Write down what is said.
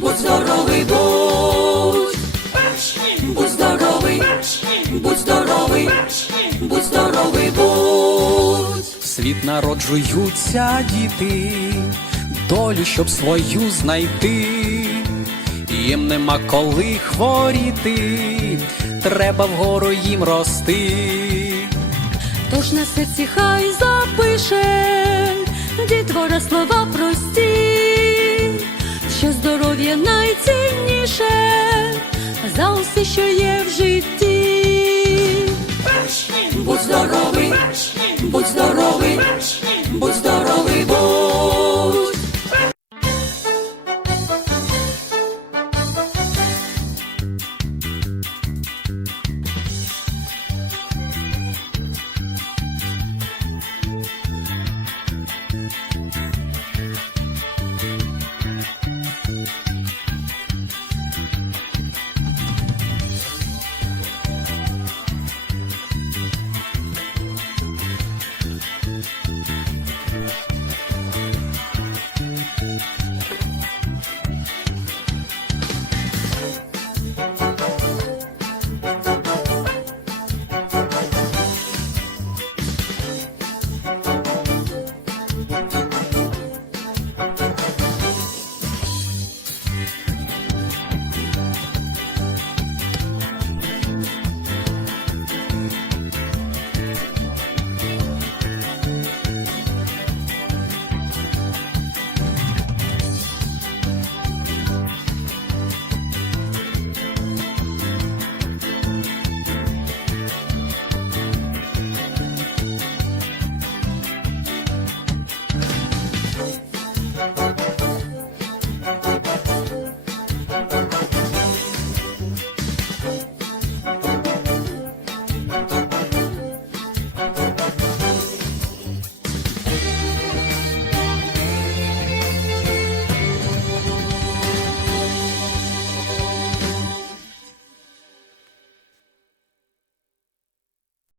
Будь здоровий, будь, будь здоровий, будь здоровий, будь здоровий, будь. В світ народжуються діти, долю, щоб свою знайти. Їм нема коли хворіти, треба вгору їм рости. Тож на серці хай запише дітвора слова прості, що здоров'я найцінніше за усе, що є в житті.